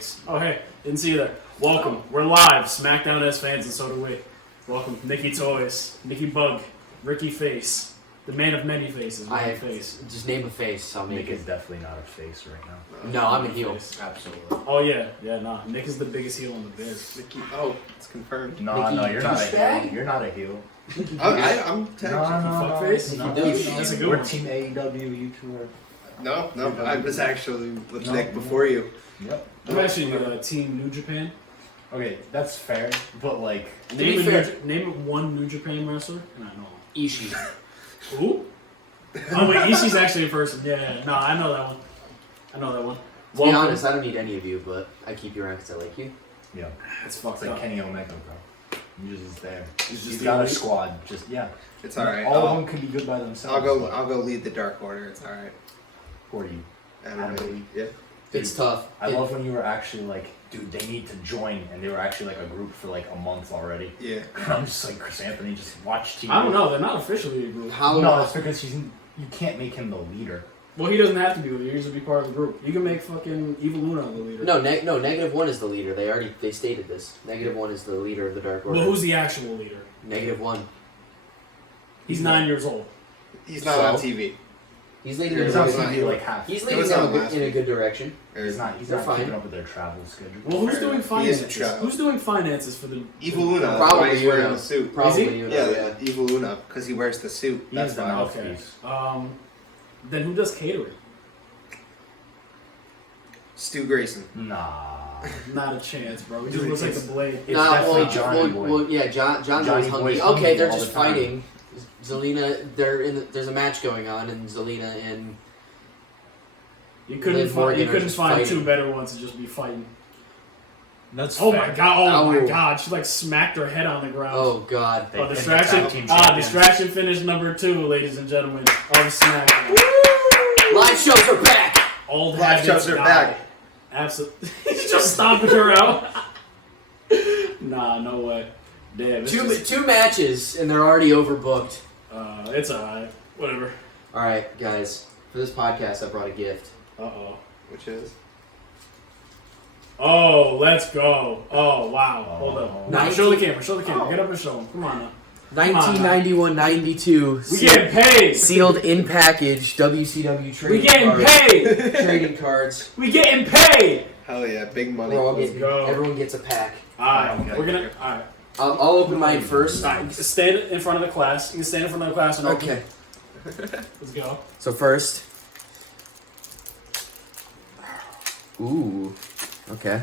Nice. Oh, hey, didn't see you there. Welcome. We're live. Smackdown has fans, and so do we. Welcome, Nikki Toys, Nikki Bug, Ricky Face, the man of many faces. Face. Just name a face. I'll make Nick it. is definitely not a face right now. No, I'm a heel. Absolutely. Oh yeah, nah. Nick is the biggest heel in the biz. Nikki, oh, it's confirmed. No, Nicky you're not a douchebag? heel. You're not a heel. I'm tagged. Fuckface? No, That's a good We're one. Team AEW, you two are. No, I was actually with Nick before you. Yep. I'm actually Team New Japan. Okay, that's fair, but like. Name one New Japan wrestler. And I know. Ishii. Who? Oh wait, Ishii's actually a person. Yeah. No, I know that one. To be honest, I don't need any of you, but I keep you around because I like you. Yeah. It's fucked It's like up. Kenny Omega, bro. He's just there. He's He's the got a elite. squad. It's alright. All of them can be good by themselves. I'll go lead the Dark Order. It's alright. Who are you? Everybody, yeah. It's tough. I love when you were actually like, dude, they need to join, and they were actually like a group for like a month already. Yeah. And I'm just like, Chris Anthony, just watch TV. I don't know. They're not officially a group. No, it's because you can't make him the leader. Well, he doesn't have to be the leader. He should be part of the group. You can make fucking Evil Luna the leader. No, -1 is the leader. They stated this. -1 is the leader of the Dark Order. Well, who's the actual leader? -1. He's 9 years old. He's not on TV. He's leading. He's not on gonna TV like half. He's It leading was them on last in a week. good direction. He's not They're fine. keeping up with their travel schedule. Well, who's doing He is a finances? child. Who's doing finances for the Evil Luna. That's Probably why he's wearing Luna. the suit. Probably Is he? you Yeah, know, yeah. Evil Luna, because he wears the suit. He That's is the why. mouth. Okay. Mouthpiece. Then who does catering? Stu Grayson. Nah. Not a chance, bro. He Dude, just looks like it's- the Blade. It's definitely Johnny Boy. Well, yeah, John Johnny Boy's hungry. Boy's Okay, hungry they're all just the time. fighting. Zelina, there's a match going on, and Zelina and You couldn't Liv find, Morgan you are couldn't just find fighting. two better ones to just be fighting. That's Oh fair. my god! Oh my Ow. god! She like smacked her head on the ground. oh god, They Oh, pinned the distraction! tag team champions. Distraction finish number 2, ladies and gentlemen. Oh, SmackDown. live shows are back. Old Live habits shows are die. back. Absolutely. He's just stomping her out. Nah, no way. Damn. It's just, Two matches, and they're already overbooked. it's alright. Whatever. All right, guys, for this podcast, I brought a gift. Uh-oh. Which is? Oh, let's go. Oh, wow. Hold up. Nice. Show the camera. Show the camera. Get up and show them. Come on now. 1991-92 We getting paid. sealed in package WCW trading We getting cards. paid. Trading cards. We getting paid. Hell yeah, big money. We're all Let's getting, go. everyone gets a pack. Alright. Okay. We're gonna. Alright. I'll open mine first. Alright. Stand in front of the class. You can stand in front of the class and open. Okay. Let's go. So first. Ooh. Okay.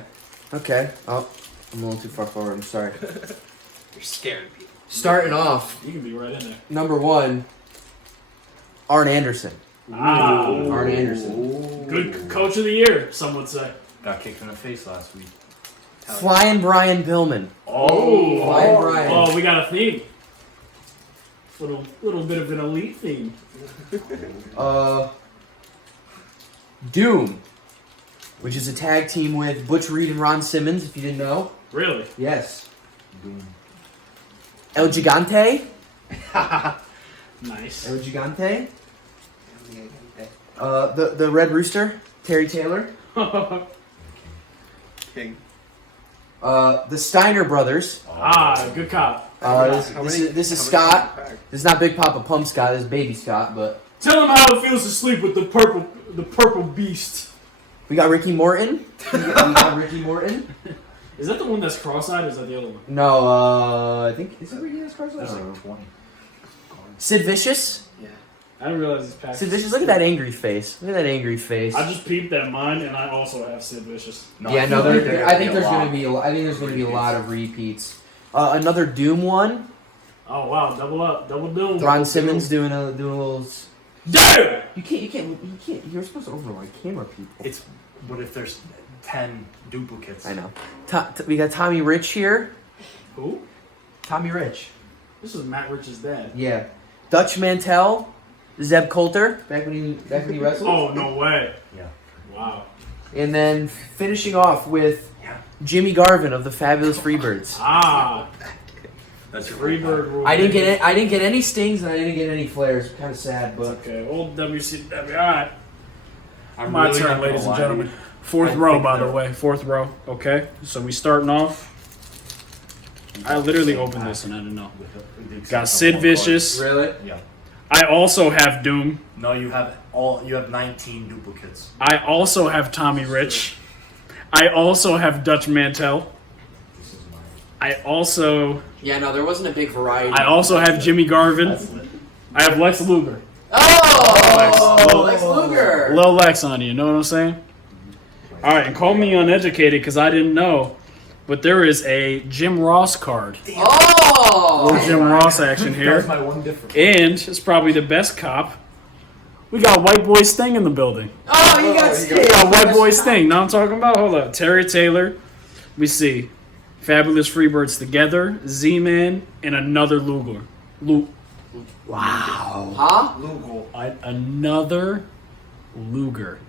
Okay. Oh, I'm a little too far forward. I'm sorry. You're scaring people. Starting off, You can be right in there. number 1, Arn Anderson. Ah. Arn Anderson. Good coach of the year, some would say. Got kicked in the face last week. Flying Brian Pillman. Oh. Flying Brian. Oh, we got a theme. Little bit of an elite theme. Doom, which is a tag team with Butch Reed and Ron Simmons, if you didn't know. Really? Yes. Boom. El Gigante. Nice. El Gigante. The Red Rooster, Terry Taylor. King. The Steiner brothers. Good cop. This is Scott. This is not Big Papa Pump Scott. This is Baby Scott. But Tell him how it feels to sleep with the purple beast. we got Ricky Morton. we got Ricky Morton. Is that the one that's cross-eyed, or is that the other one? No, I think is it Ricky that's There's Carson? like 20. Sid Vicious. Yeah. I didn't realize he's packed. Sid Vicious. Look at that angry face. Look at that angry face. I just peeped at mine, and I also have Sid Vicious. No, Yeah, no, I feel like I think a there's lot. gonna be. I think there's gonna be a lot of repeats. Another Doom one. Oh wow, double up, double doom. Ron Simmons doing a little. Damn! You can't. You're supposed to override camera people. It's what if there's 10 duplicates? I know. We got Tommy Rich here. Who? Tommy Rich. This is Matt Rich's dad. Yeah. Dutch Mantell. Zeb Coulter. Back when he wrestled. Oh no way! Yeah. Wow. And then finishing off with Jimmy Garvin of the Fabulous Freebirds. That's your Freebird rule. I didn't get any stings and I didn't get any flares. Kind of sad, but Okay, old WCW. All right. I'm My really turn, not gonna ladies and lie. gentlemen. Fourth row, by the way. Fourth row. Okay. So we starting off. I literally opened this and I didn't know. Got Sid Vicious. Really? Yeah. I also have Doom. No, you have 19 duplicates. I also have Tommy Rich. I also have Dutch Mantel. This is mine. I also there wasn't a big variety. have Jimmy Garvin. I have Lex Luger. Oh, Lex Luger. Lil Lex on you, know what I'm saying? All right, and call me uneducated because I didn't know, but there is a Jim Ross card. Oh, Little Jim Ross action here. That's my one difference. And it's probably the best cop. We got White Boy Sting in the building. oh, you got We Sting. got White Boy Sting. Know what I'm talking about? Hold up. Terry Taylor. We see Fabulous Freebirds together, Z-Man, and another Luger. Wow. Huh? Lugal. Another Luger.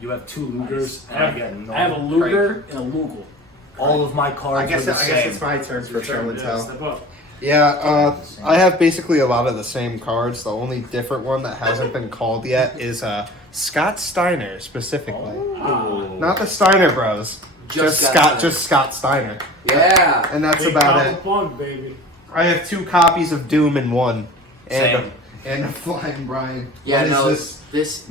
You have 2 Lugers. I have a Luger and a Lugal. All of my cards I guess are the same. it's my turn for show and tell. Step up. Yeah, I have basically a lot of the same cards. The only different one that hasn't been called yet is Scott Steiner specifically. Not the Steiner Bros. Just Scott Steiner. Yeah. And that's Big about Papa it. Punk, baby. I have 2 copies of Doom in one. Same. And a Flying Brian. Yeah, What is no, this?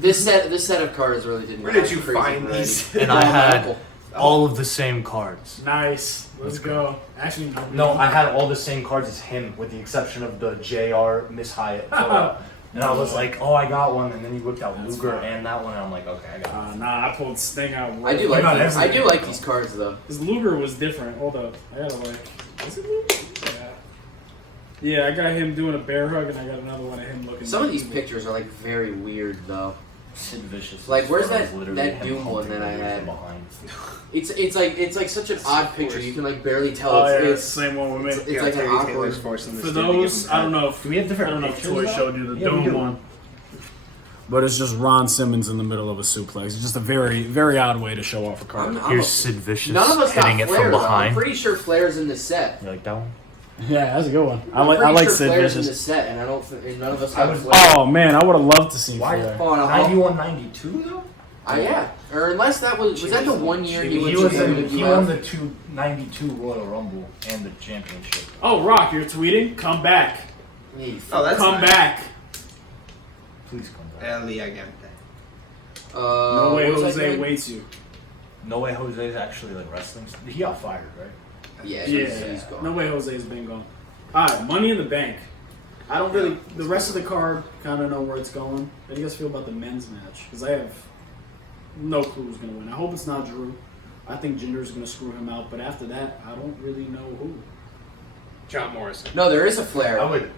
this set of cards really didn't. Where did have you crazy find variety. these? And I had all of the same cards. Nice. Let's go. Actually, No, I had all the same cards as him, with the exception of the JR Miss Hyatt photo. And I was like, oh, I got one. And then he whipped out That's Luger fine. and that one. And I'm like, okay, I got it. Nah, I pulled Sting out. I do got like these. I everything. do like these cards though. Because Luger was different. Hold up. I gotta like. Is it Luger? Yeah. Yeah, I got him doing a bear hug, and I got another one of him looking. Some of like these Luger. pictures are like very weird though. Sid Vicious. Like, where's was that- literally that him Doom one hunting that I Luger had? from behind. It's like such an odd picture. You can like barely tell. Oh, yeah, It's it's the same one with me. it's like an awkward. For those, I don't know if Do we have different I don't know if pictures, Toy though? showed you the Yeah, we Dome do. one. But it's just Ron Simmons in the middle of a suplex. It's just a very, very odd way to show off a card. I'm a- Sid Vicious None of us got Flair though. I'm pretty sure Flair's in this set. You like that one? Yeah, that's a good one. I I'm like pretty sure Sid Flair's in Vicious. this set, and I don't. And none of us I have would- Flair. Oh man, I would have loved to see Why? Flair. Hold on, 91, 92 though? yeah. Or unless that was that the 1 year he He went to won WWF? the 292 Royal Rumble and the championship. Oh, Rock, you're tweeting? Come back. Oh, that's Come nice. back. Please come back. Eli again. No way what was I Jose doing? waits you. No way Jose is actually like wrestling. He got fired, right? Yeah, Yeah, he's gone. no way Jose's been gone. Alright, Money in the Bank. I don't really. The rest of the card kind of know where it's going. How do you guys feel about the men's match? Because I have no clue who's going to win. I hope it's not Drew. I think Jinder's going to screw him out. But after that, I don't really know who. John Morrison. No, there is a Flair. I would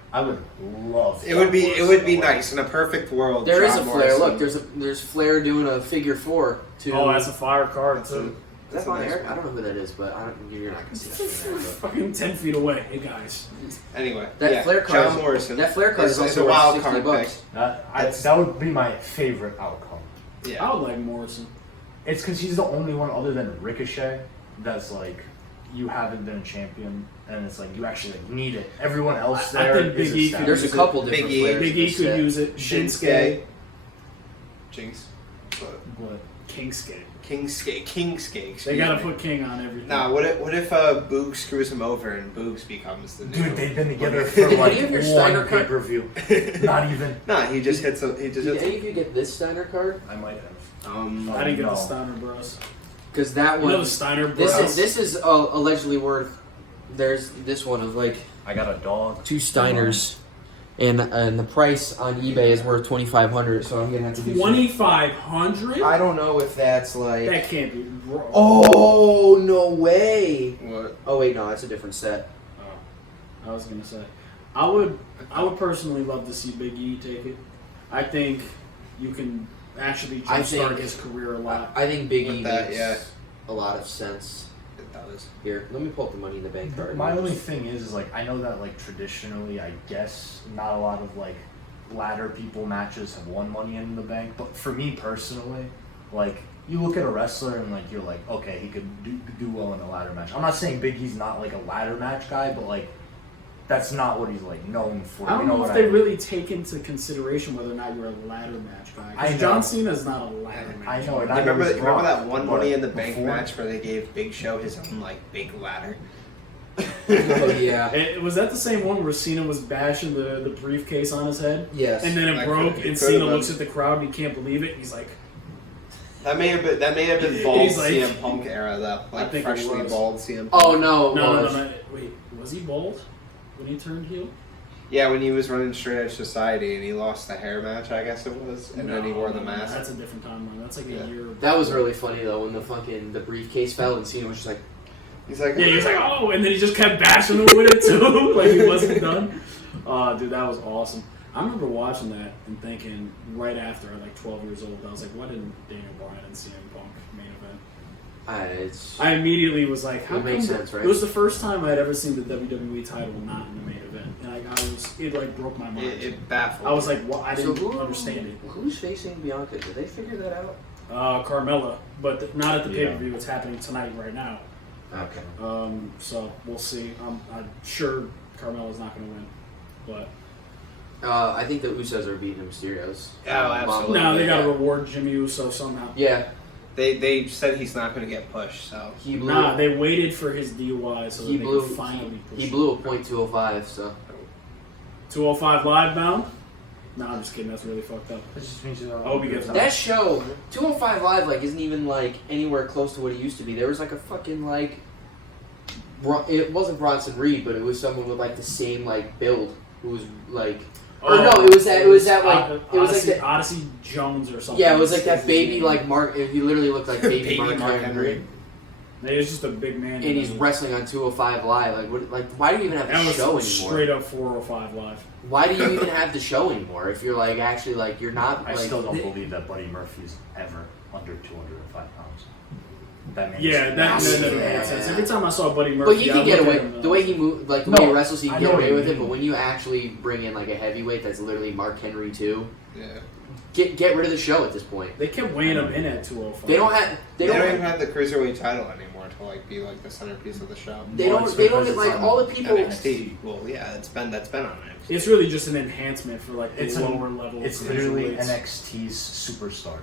love. It would be nice in a perfect world. There is John a Flair. Morrison. Look, there's Flair doing a figure 4 to. Oh, that's a fire card, That's too. Is that on Eric? I don't know who that is, but you're not gonna see that from there. Fucking 10 feet away. Hey, guys. Anyway, That yeah, Flair card. John Morrison. That Flair card is a also wild worth card $60. That would be my favorite outcome. pick. I Yeah. would like Morrison. It's because he's the only one other than Ricochet that's like, you haven't been a champion, and it's like you actually like need it. Everyone else I there think is Big E established. There's a couple different Big E. Flairs. Big in E this could set. use it. Shinsuke. Jinx. But Kingsuke. Kingsuke. They gotta put King on everything. Nah, what if Boog screws him over and Boogs becomes the new? Dude, they've been together for Did like any of your Steiner one card- pay-per-view. Not even. Nah, he just hits. He just Did hits. any of you get this Steiner card? I might have. I didn't get no. the Steiner Bros. Because that You one. know the Steiner Bros? This is allegedly worth. There's this one of like I got a dog. 2 Steiners, and the price on eBay is worth $2,500. So I'm gonna have to do. 2,500? I don't know if that's like. That can't be wrong. Oh no way! What? Oh wait, no, that's a different set. I was gonna say, I would personally love to see Big E take it. I think you can actually I jumpstart think- his career a lot. I think Big With E that, makes yeah. a lot of sense. It does. Here, let me pull up the Money in the Bank card. My only thing is like I know that like traditionally, I guess not a lot of like ladder people matches have won Money in the Bank, but for me personally, like you look at a wrestler and like you're like, okay, he could do well in a ladder match. I'm not saying Big E's not like a ladder match guy, but like that's not what he's like known for. I don't know what if they really take into consideration whether or not you're a ladder match guy. I know. John Cena's not a ladder match. I know. guy. And I Remember know that one Money in the Bank before- match where they gave Big Show his own like big ladder? Oh yeah. Was that the same one where Cena was bashing the briefcase on his head? Yes. And then it Like, broke, it and could've Cena been. looks at the crowd and he can't believe it. He's like, That may have been bald He's like- CM Punk era though, like think it freshly was. bald CM Punk. Oh no. no. Wait, was he bald when he turned heel? Yeah, when he was running Straight Edge Society and he lost the hair match, I guess it was, and then he wore the mask. That's a different timeline. That's like a year. That was really funny though when the briefcase fell and Cena was just like, He's like, Yeah, he was like, oh, and then he just kept bashing him with it too, like he wasn't done. Dude, that was awesome. I remember watching that and thinking right after, at like 12 years old, I was like, why didn't Daniel Bryan and CM Punk main event? I immediately was like, how It makes come sense, right? It was the first time I'd ever seen the WWE title not in the main event, and it like broke my mind. it baffled. I was like, well, I didn't so understand it. Who's facing Bianca? Did they figure that out? Carmella, but not at the Yeah. pay-per-view. It's happening tonight right now. Okay. So we'll see. I'm sure Carmella's not going to win, but I think the Usos are beating the Mysterios. Oh, absolutely. no, they got to Yeah. reward Jimmy Uso somehow. Yeah. They said he's not going to get pushed, so He blew. Nah, they waited for his DUI so that He they blew. could finally push He him. blew a .205. So 205 live bound? Nah, I'm just kidding. That's really fucked up. It just means I hope he gets that show 205 Live like isn't even like anywhere close to what it used to be. There was like a fucking like. It wasn't Bronson Reed, but it was someone with like the same like build who was like. Or no, it was that like it was Odyssey, like that. Odyssey Jones or something. Yeah, it was like that baby like Mark. He literally looked like baby, Baby Mark Mark Henry. Henry. Yeah, he's just a big man. And he's wrestling on 205 Live. Like, what, like, why do you even have That the was show anymore? straight up 405 live. Why do you even have the show anymore if you're like actually like you're not? I Like, still don't believe that Buddy Murphy's ever under 205 pounds. That man Yeah, that massive. never made sense. Every time I saw Buddy But Murphy, he I can get looked away at him, the way he moves, like the No, way he wrestles. He I can know get what away you with it. mean. But when you actually bring in like a heavyweight that's literally Mark Henry too, yeah. get rid of the show at this point. They kept weighing him in at 205. They don't have. They don't even have the cruiserweight title anymore to like be like the centerpiece of the show. They Well, don't. it's They don't because like it's all on the people. NXT. Well, yeah, that's been on NXT. It's really just an enhancement for like the It's lower level. It's literally cruiserweights. NXT's superstars.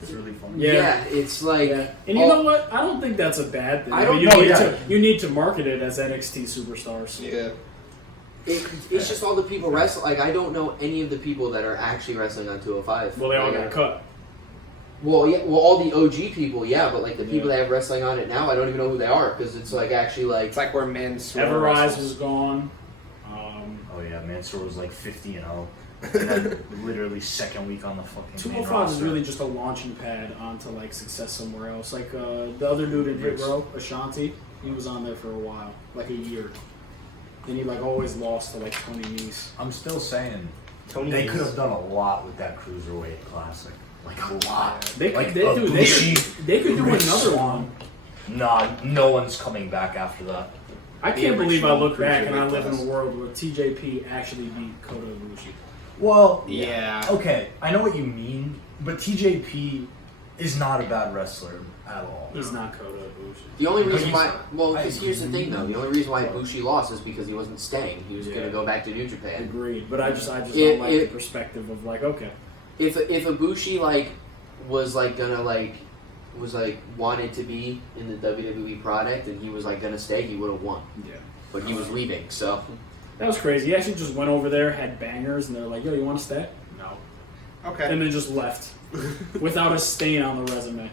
It's really fun. Yeah. It's like. Yeah. And you know what? I don't think that's a bad thing. I don't But you know, need yeah. you need to market it as NXT superstars. Yeah. It's just all the people wrestle. Like I don't know any of the people that are actually wrestling on 205. Well, they all Like, got cut. Well, yeah. Well, all the OG people, yeah. But like the people that have wrestling on it now, I don't even know who they are because it's like actually like. It's like where Mansoor Everrise wrestles. was gone. Oh yeah, Mansoor was like 50-0. And then literally second week on the fucking main 205 is roster. really just a launching pad onto like success somewhere else. Like the other dude in Hit Row, Ashanti, he was on there for a while, like a year. And he like always lost to like Tony Nese. I'm still saying Tony they Nese. could have done a lot with that cruiserweight classic. Like a lot. They could, Like they, a do, Bushi, they could do Rich another Swann. one. Nah, no one's coming back after that. I can't The believe I original look back and I cruiserweight live in class. a world where TJP actually beat Kota Ibushi. Well, Yeah. okay, I know what you mean, but TJP is not a bad wrestler at all. He's not Kota Ibushi. The only But reason he's why, not. well, I because here's the thing though. The only reason why Bushi lost is because he wasn't staying. He was going Yeah. to go back to New Japan. Agreed, but I just It- don't like it- the perspective of like, okay, If Ibushi like was like gonna like was like wanted to be in the WWE product and he was like gonna stay, he would have won. yeah. But he was leaving, so That was crazy. He actually just went over there, had bangers, and they're like, yo, you want to stay? No. Okay. And then just left without a stain on the resume.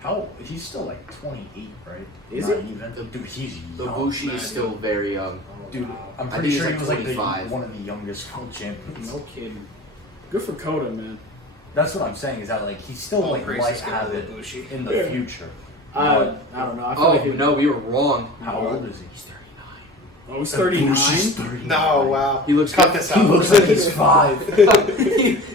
How? He's still like 28, right? Is Not he? even. Dude, he's the young. Bushi man. is still very young. Dude, I'm I pretty think sure he's he was like like the, 25. one of the youngest world champions. No kidding. Good for Kota, man. That's what I'm saying. Is that like he still All like praises might go have to it Ibushi. in the future. I don't know. I feel Oh like no, we were wrong. How old is he? He's 39. Oh, he's 39. 39. No, wow. He looks Cut good. this He out. looks like he's 5.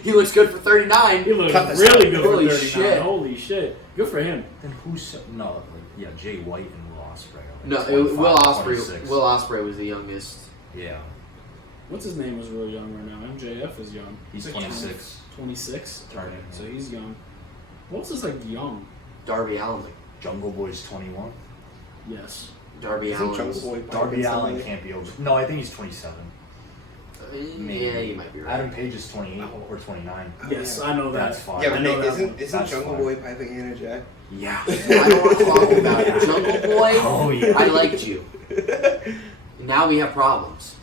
he looks good for 39. He looks Cut this really out. good for Holy 39. shit. Holy shit. Good for him. Then who's no? Like, yeah, Jay White and Will Ospreay. No, Like Will 25, Ospreay. 26. Will Ospreay was the youngest. Yeah, What's his name is real young right now. MJF is young. he's like 26. 26? Turning. So he's young. What was this like young? Darby Allin. Jungle Boy's 21. Yes. Darby Isn't Jungle Allin's. Boy Darby piping Allin somebody? can't be over. No, I think he's 27. Yeah, you might be right. Adam Page is 28 or 29. Oh, Yes, yeah. I know that. That's fine. Yeah, I but know Nick, that isn't one. That's Jungle fine. Boy piping Anna Jack? Yeah. I don't want to talk about it. Jungle Boy, Oh, yeah. I liked you. Now we have problems.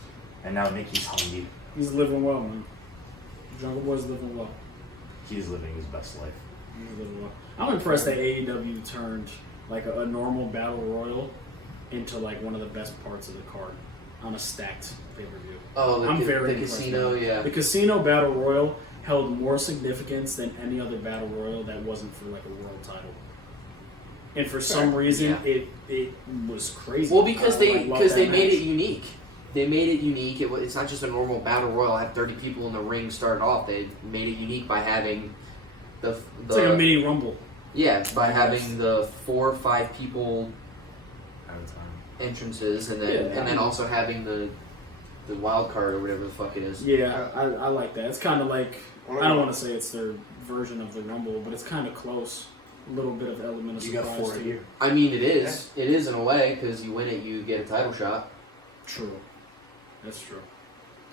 And now Nikki's hungry. He's living well, man. Jungle Boy's living well. He's living his best life. He's living well. I'm impressed that AEW turned like a normal battle royal into like one of the best parts of the card on a stacked pay-per-view. Oh, I'm very the impressed casino, with it. yeah. The casino battle royal held more significance than any other battle royal that wasn't for like a world title. And for some reason, Yeah. it was crazy. Well, because I love that they made match. it unique. They made it unique. It's not just a normal battle royal. Had 30 people in the ring start off. They made it unique by having the It's like a mini rumble. yeah by having the 4 or 5 people At a time. entrances, and then Yeah. and then also having the wild card or whatever the fuck it is. Yeah, I like that. It's kind of like, I don't want to say it's their version of the rumble, but it's kind of close. A little bit of element of You surprise. got 4 too. here. I mean, it is. It is in a way because you win it, you get a title shot. True. That's true.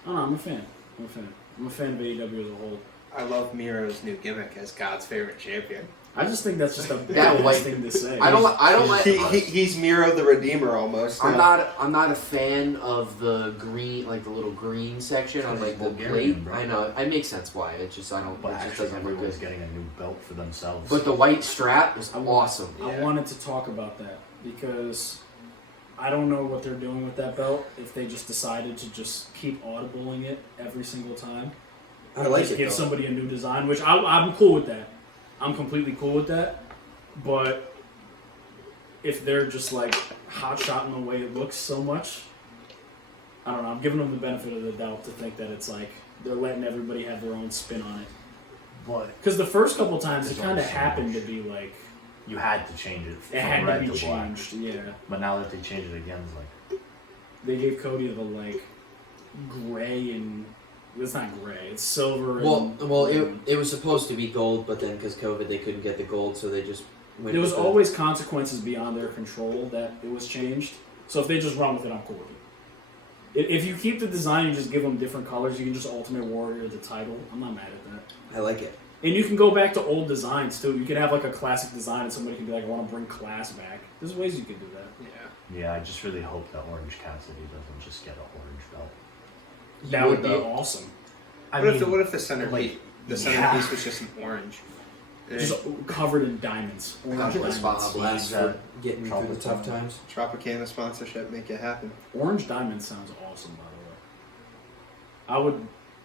I don't know, I'm a fan. I'm a fan of AEW as a whole. I love Miro's new gimmick as God's favorite champion. I just think that's just a Yeah, badass like- thing to say. I don't like. He's Miro the Redeemer almost. I'm not a fan of the green, like the little green section on Because like it's the Bulgarian, plate. bro. I know it makes sense why. It just But it just actually, doesn't look everyone's good. getting a new belt for themselves. But the white strap is I want- awesome. I wanted to talk about that because I don't know what they're doing with that belt. If they just decided to just keep audibling it every single time, I like just it give though. somebody a new design, which I'm cool with that. I'm completely cool with that. But if they're just like hot shotting the way it looks so much, I don't know. I'm giving them the benefit of the doubt to think that it's like they're letting everybody have their own spin on it. but Because the first couple times it There's kind of only so happened to much. be like you had to change it from it had red to be to black. changed. Yeah, But now that they changed it again, it's like they gave Cody the like gray and it's not gray. It's silver. Well, and it was supposed to be gold, but then because COVID, they couldn't get the gold, so they just went. there was with the- always consequences beyond their control that it was changed. So if they just run with it, I'm cool with it. If you keep the design and just give them different colors, you can just Ultimate Warrior the title. I'm not mad at that. I like it. And you can go back to old designs too. You can have like a classic design and somebody can be like, I want to bring class back. There's ways you could do that. yeah. I just really hope that Orange Cassidy doesn't just get an orange belt. That would be though. awesome. What if the centerpiece yeah. was just an orange? Just covered in diamonds. Orange God bless Baja diamonds. Blast That for getting me through the Tropicana. tough times. Tropicana sponsorship, make it happen. Orange diamonds sounds awesome, by the way.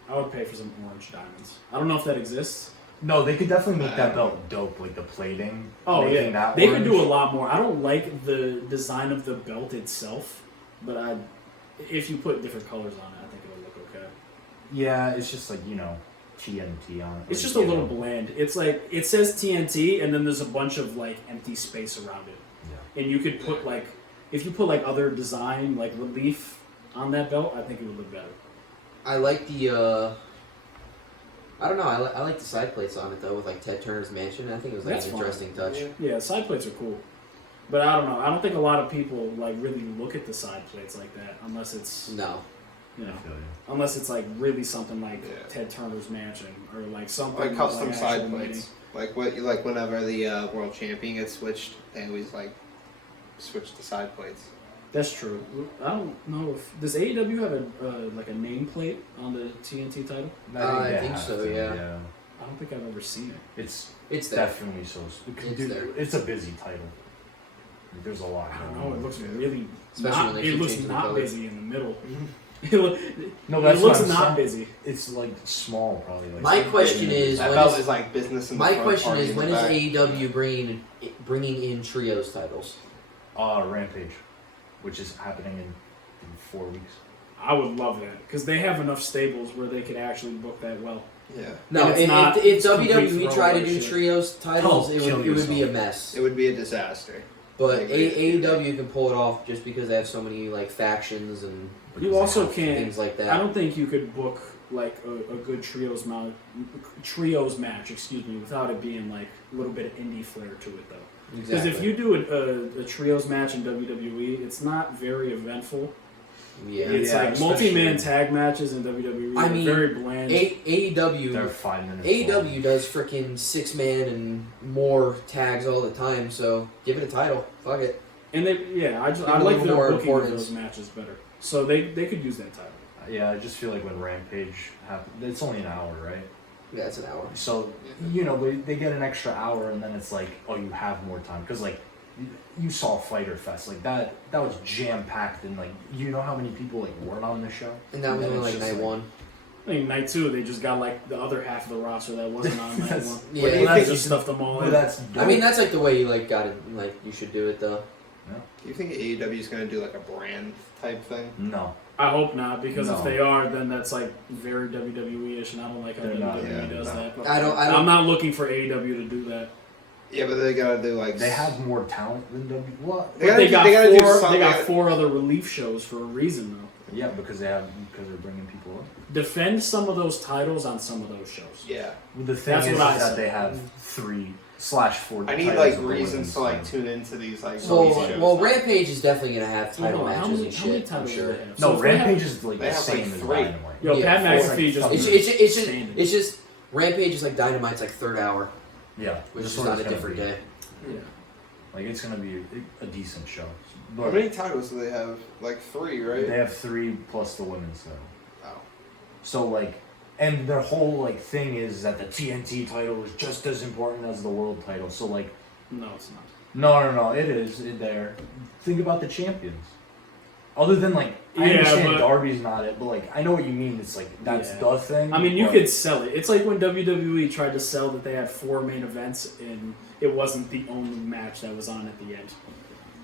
I would pay for some orange diamonds. I don't know if that exists. No, they could definitely make that belt dope, like the plating. Oh making yeah, that they orange. could do a lot more. I don't like the design of the belt itself, but if you put different colors on it, I think it'll look okay. Yeah, it's just like TNT on it. It's just a little bland. It's like it says TNT, and then there's a bunch of like empty space around it. Yeah. And you could put like, if you put like other design, like relief on that belt, I think it would look better. I like the. I don't know. I like the side plates on it though, with like Ted Turner's mansion. I think it was like That's an fun. interesting touch. Yeah. Yeah, side plates are cool, but I don't know. I don't think a lot of people like really look at the side plates like that unless it's No. you know, I feel you. unless it's like really something like Yeah. Ted Turner's mansion or like something Like custom actual side meaning. plates. Like whenever the world champion gets switched, they always like switch the side plates. That's true. I don't know if does AEW have a like a nameplate on the TNT title. I they think have so, to, yeah. I don't think I've ever seen it. It's there. Definitely so. It's there. It's a busy title. There's a lot. I don't going know. on. It looks really. Especially not, when they it keep looks changing the not colors. busy in the middle. No, it that's looks what I'm not saying. busy. It's like small, probably. Like My question is, That when belt is- is like business in the My front, question party is, in the when is back. AEW bringing in trios titles? Rampage, which is happening in 4 weeks. I would love that because they have enough stables where they could actually book that well. Yeah. No, And it's if not WWE complete tried to throwaway do shit. trios titles, it Kill would be a yourself. mess. It would be a disaster. But I agree. AEW can pull it off just because they have so many like factions and You also can't. things like that. I don't think you could book like a good trios match, without it being like a little bit of indie flair to it though. Because if you do a trios match in WWE, it's not very eventful. Yeah. It's like multi-man tag matches in WWE. I mean, very bland. AEW. They're 5 minutes. AEW does freaking 6-man and more tags all the time. So give it a title. Fuck it. And I like their booking of those matches better. So they could use that title. Yeah, I just feel like when Rampage happened, it's only an hour, right? Yeah, it's an hour. So, they get an extra hour, and then it's like, oh, you have more time. Because, like, you saw Fyter Fest. Like, that was jam-packed, and, like, you know how many people, like, weren't on the show? And that was only, like, night one. I think night 2, they just got, like, the other half of the roster that wasn't on night 1. Yeah, they just stuffed them all in. That's I mean, that's, like, the way you, like, got it. Like, you should do it, though. Do you think AEW is going to do, like, a brand type thing? No. I hope not, because No. if they are, then that's like very WWE-ish, and I don't like how WWE does that. But I'm not looking for AEW to do that. Yeah, but they gotta do like. They have more talent than W. What? They got 4 other relief shows for a reason, though. Yeah, because they're bringing people up. Defend some of those titles on some of those shows. Yeah. Well, the thing is that they have 3/4. I need like reasons to like tune into these like. Well, Rampage is definitely gonna have title matches and how many shit. I'm titles sure. do they have? No, So Rampage is like they the have, same like, as 3. Dynamite. Yo, Yeah, Pat four. McAfee just. It's just Rampage is like Dynamite's like 3rd hour, Yeah, which this is one's on a gonna different be- day. Yeah. Like it's gonna be a decent show. How But many titles do they have? Like 3, right? they have 3 plus the women's title. Oh. So like, and their whole like thing is that the TNT title is just as important as the world title. So like, No, it's not. no, it is there. Think about the champions. Other than like, I understand Darby's not it, but like I know what you mean. It's like that's the thing. I mean, you but- could sell it. It's like when WWE tried to sell that they had 4 main events and it wasn't the only match that was on at the end.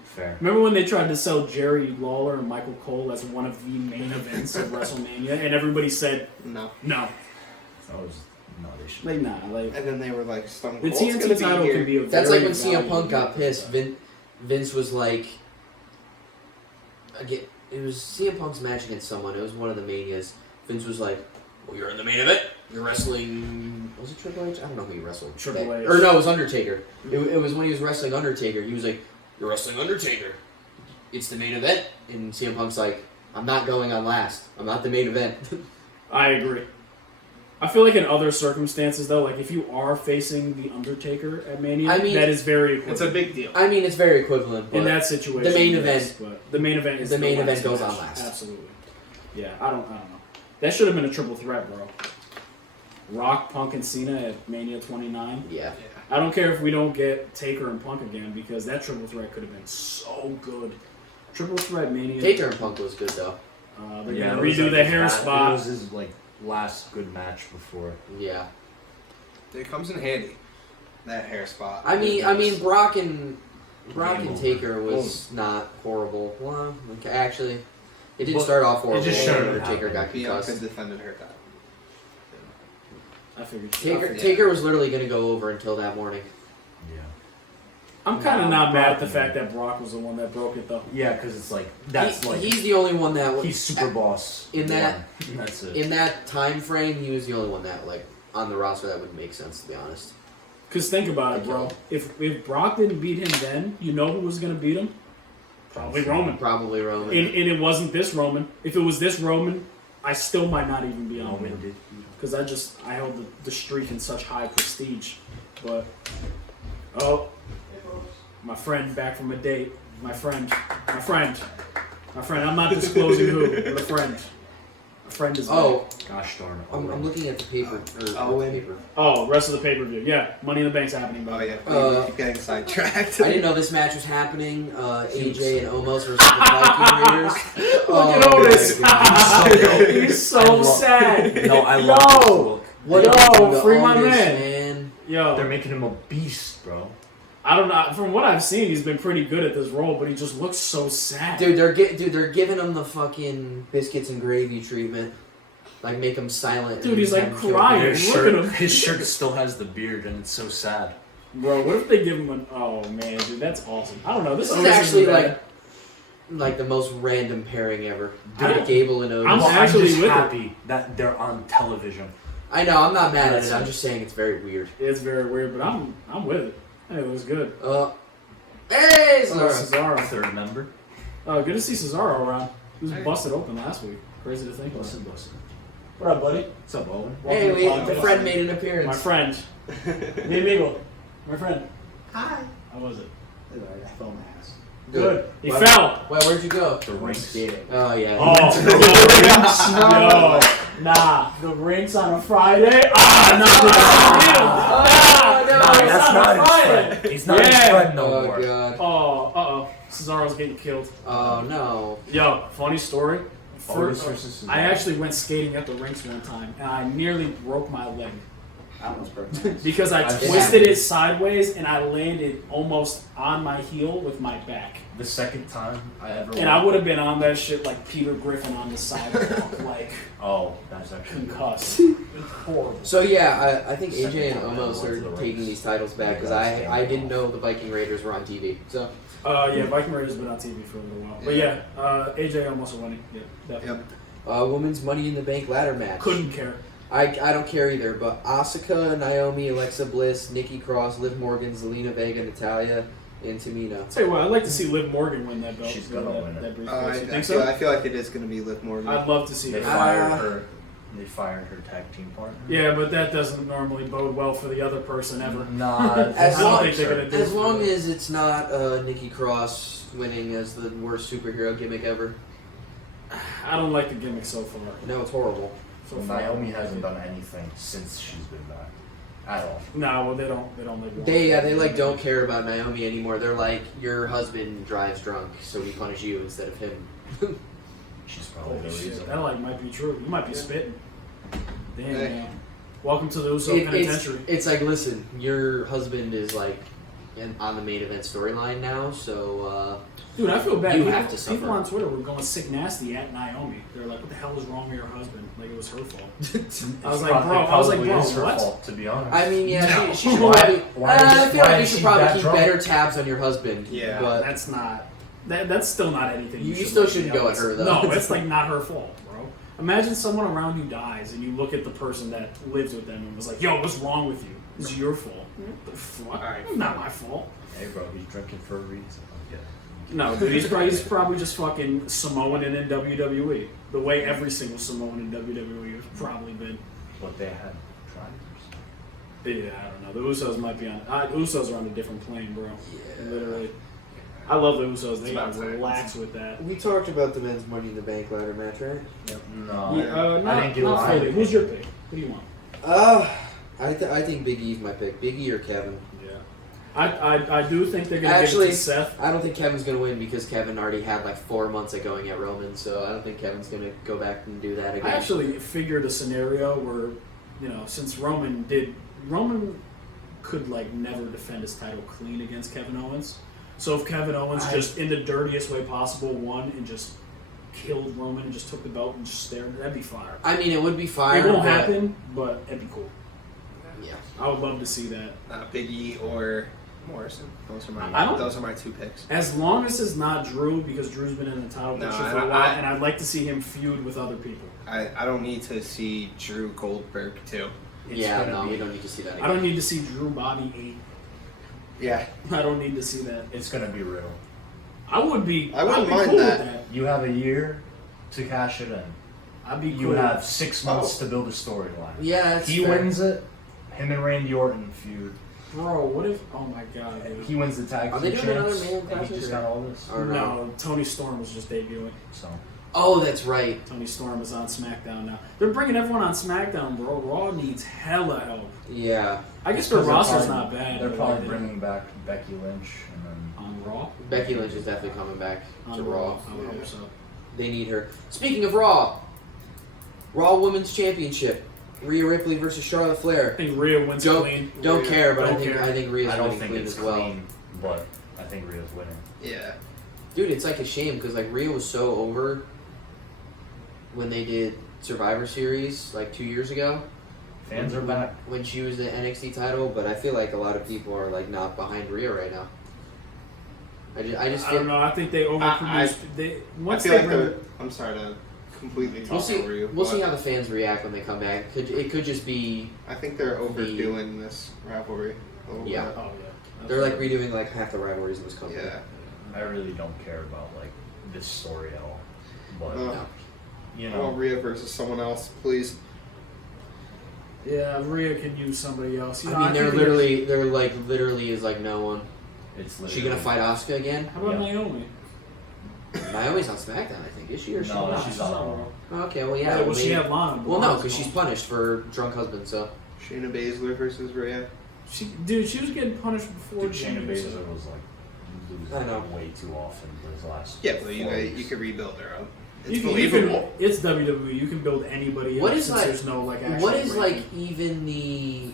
Fair. Remember when they tried to sell Jerry Lawler and Michael Cole as one of the main events of WrestleMania, and everybody said No. no. That was they should. Like nah, like And then they were like, Stone the Cold's TNT gonna title be here. can be a That's very like when CM valuable Punk got pissed. event. Vince was like, again, it was CM Punk's match against someone. It was one of the Manias. Vince was like, "Well, you're in the main event. You're wrestling. Was it Triple H? I don't know who he wrestled. Triple H. Or no, it was Undertaker. It was when he was wrestling Undertaker. He was like, "You're wrestling Undertaker. It's the main event." And CM Punk's like, "I'm not going on last. I'm not the main event." I agree. I feel like in other circumstances, though, like if you are facing the Undertaker at Mania, I mean, that is very equivalent. It's a big deal. I mean, it's very equivalent. But in that situation. the main yes, event- but the main event is the main event last goes match. on last. Absolutely. Yeah, I don't know. That should have been a triple threat, bro. Rock, Punk, and Cena at Mania 29. Yeah. I don't care if we don't get Taker and Punk again because that triple threat could have been so good. Triple threat Mania. Taker and Punk was good though. They're Yeah, gonna it was redo like the his hair last- spot. It was his like last good match before. Yeah. It comes in handy. That hair spot. I mean, Brock and Gamble. Taker was not horrible. Well, like, actually, it didn't But start off horrible. it just shouldn't have Taker got Bianca concussed. defended her title. I figured. Taker was literally going to go over until that morning. Yeah. I'm kind of Nah, not mad at the Brock- fact that Brock was the one that broke it, though. Yeah, because it's like that's like He's the only one that he's super boss in that- one. That's it. in that time frame. He was the only one that like on the roster that would make sense, to be honest. Because think about it, bro. If Brock didn't beat him then, you know who was going to beat him? Probably Roman. Probably Roman. And it wasn't this Roman. If it was this Roman, I still might not even be on Roman board. did. Because I held the streak in such high prestige. But, oh, my friend back from a date. My friend. I'm not disclosing who, but a friend. A friend is Oh, Gosh darn it. I'm looking at the paper. Owen. Paper. Oh, rest of the pay-per-view. Yeah, Money in the Bank's happening. Oh yeah, Uh, keep getting sidetracked. I didn't know this match was happening. AJ and Omos versus the Viking Raiders. Look at Otis. my God. He's so sad. No, I love this look. What Yo, happened to free my Otis, man. Yo, They're making him a beast, bro. I don't know. From what I've seen, he's been pretty good at this role, but he just looks so sad. Dude, they're giving him the fucking biscuits and gravy treatment. Like, make him silent. Dude, and he's, like, have him crying. choke. His shirt still has the beard, and it's so sad. Bro, what if they give him an... Oh, man, dude, that's awesome. I don't know. This This is Otis actually, isn't bad. like the most random pairing ever. Dude, Gable and Otis. I'm Well, actually just with it. happy that they're on television. I know, I'm not mad at That's it. I'm it. just saying it's very weird. It's very weird, but I'm with it. Hey, it was good. Cesaro. Cesaro. Third member. Good to see Cesaro around. He was busted open last week. Crazy to think about. Busted. What up, buddy? What's up, Owen? Hey, Welcome to the the friend podcast. made an appearance. My friend. Mi amigo. My friend. Hi. How was it? I fell my ass. Good. He Well, fell. Well, where'd you go? The rinks. Oh, yeah. Oh, the rinks. Yo, nah. The rinks on a Friday. That's not his Friday. friend. He's not his friend no Oh, more. God. Oh, Cesaro's getting killed. Oh, no. Yo, funny story. Otis versus Cesaro. I actually went skating at the rinks one time, and I nearly broke my leg I almost broke my ass. because I I've twisted seen it sideways, and I landed almost on my heel with my back. The second time I ever And I would have been on that shit like Peter Griffin on the sidewalk, like Oh, that's actually concussed. It's horrible. So, yeah, I think AJ and Second time Omos I went to are the taking Rings. these titles back because I didn't know the Viking Raiders were on TV. So, Yeah, Viking Raiders been on TV for a little while. But yeah, AJ almost winning. Yeah, definitely. women's Money in the Bank ladder match. Couldn't care. I don't care either, but Asuka, Naomi, Alexa Bliss, Nikki Cross, Liv Morgan, Zelina Vega, Natalia, and Tamina. Tell you what, I'd like to see Liv Morgan win that belt. She's gonna win it. That briefcase. I, You I, think feel, so? I feel like it is going to be Liv Morgan. I'd love to see They that. fired her. They fired her tag team partner. Yeah, but that doesn't normally bode well for the other person ever. Nah. As I don't long- think they're gonna do As it. long as it's not Nikki Cross winning as the worst superhero gimmick ever. I don't like the gimmick so far. No, it's horrible. So far. Naomi hasn't done anything since she's been back. At all. No, well they don't like. They like don't care about Naomi anymore. They're like, your husband drives drunk, so we punish you instead of him. She's probably Holy the shit, reason. that like might be true. You might be spitting. Damn. Hey. Man. Welcome to the Uso Penitentiary. It's like, listen, your husband is like on the main event storyline now, so Dude, I feel bad. You People- have to suffer. People on Twitter were going sick nasty at Naomi. They're like, "What the hell is wrong with your husband? Like it was her fault." I was like, bro. I was like, bro, It's her what? fault, to be honest. I mean, yeah, No. she should Why- probably. why I is- feel why like you is should she probably that keep drunk? better tabs on your husband. Yeah. but That's not. That's still not anything. You should still let shouldn't the go at others- her, though. No, it's like not her fault, bro. Imagine someone around you dies and you look at the person that lives with them and was like, "Yo, what's wrong with you? It's your fault." What the fuck? Alright. It's not my fault. Hey, bro, he's drinking for a reason. Yeah. No, dude, he's probably just fucking Samoan and in WWE. The way every single Samoan in WWE has probably been. But they had drivers. Yeah, I don't know. The Usos might be on. Usos are on a different plane, bro. Yeah. Literally. I love the Usos. They It's gotta about time. relax with that. we talked about the men's Money in the Bank ladder match, right? No. Not, I didn't get not mine. fully. Who's your pick? Who do you want? I think Big E's my pick. Big E or Kevin. Yeah. I do think they're gonna Actually, give it to Seth. I don't think Kevin's gonna win because Kevin already had like 4 months of going at Roman, so I don't think Kevin's gonna go back and do that again. I actually figured a scenario where, since Roman could like never defend his title clean against Kevin Owens. So if Kevin Owens just in the dirtiest way possible won and just killed Roman and just took the belt and just stared, that'd be fire. I mean, it would be fire. It won't but- happen, but it'd be cool. Yeah. I would love to see that. Big E or Morrison. I don't- Those are my two picks. As long as it's not Drew, because Drew's been in the title No, picture I- for a while, I- and I'd like to see him feud with other people. I don't need to see Drew Goldberg too. It's Yeah, gonna no, be- you don't need to see that again. I don't need to see Drew Bobby 8. Yeah. I don't need to see that. It's gonna be real. I wouldn't mind cool that. with that. You have a year to cash it in. I'd be cool. You have 6 months to build a storyline. Yeah, that's He fair. wins it. Him and Randy Orton feud. Bro, what if? Oh my god, dude. He wins the tag Are team they doing another champs, Man and Classic he just or- got all this. Or No, Tony Storm was just debuting. So Oh, that's right. Tony Storm is on SmackDown now. They're bringing everyone on SmackDown, bro. Raw needs hella help. Yeah. I guess their Because they're roster's probably- not bad. They're but probably like, bringing back Becky Lynch and then on Raw. Becky Lynch is definitely coming back to On Raw. I would hope so. They need her. Speaking of Raw, Raw Women's Championship, Rhea Ripley versus Charlotte Flair. I think Rhea wins Don't clean. don't Rhea- care, but don't I think care. Rhea's I don't winning think clean it's as well. clean, but I think Rhea's winning. Yeah. Dude, it's like a shame because like Rhea was so over when they did Survivor Series like 2 years ago Fans are back. when she was the NXT title, but I feel like a lot of people are like not behind Rhea right now. I just I feel don't know. I think they overproduced. They I once feel they like bring, they're. I'm sorry to completely talk we'll see. over you. We'll but see how the fans react when they come back. It could just be I think they're overdoing this rivalry. A little Yeah. bit. Oh yeah. they're like redoing like half the rivalries in this company. Yeah. I really don't care about like this story at all. But No. you I want know, Rhea versus someone else, please. Yeah, Rhea can use somebody else. You know, I mean, think they're like literally is like no one. it's She literally gonna fight Asuka again? How about Yeah. Naomi? Naomi's on SmackDown, I think. Is she or she? No, not? she's on Raw. Oh, okay, well Yeah, yeah. well, she had Lana. Well, no, Lana's because she's gone. punished for drunk husband. So Shayna Baszler versus Rhea. Dude, she was getting punished before. Dude, Shayna Jesus. Baszler was like I know. losing way too often his last. Yeah, but you 4 weeks. could rebuild her up. It's You can, believable. it's WWE. You can build anybody What up is since like- there's no like actual what is ranking. like even the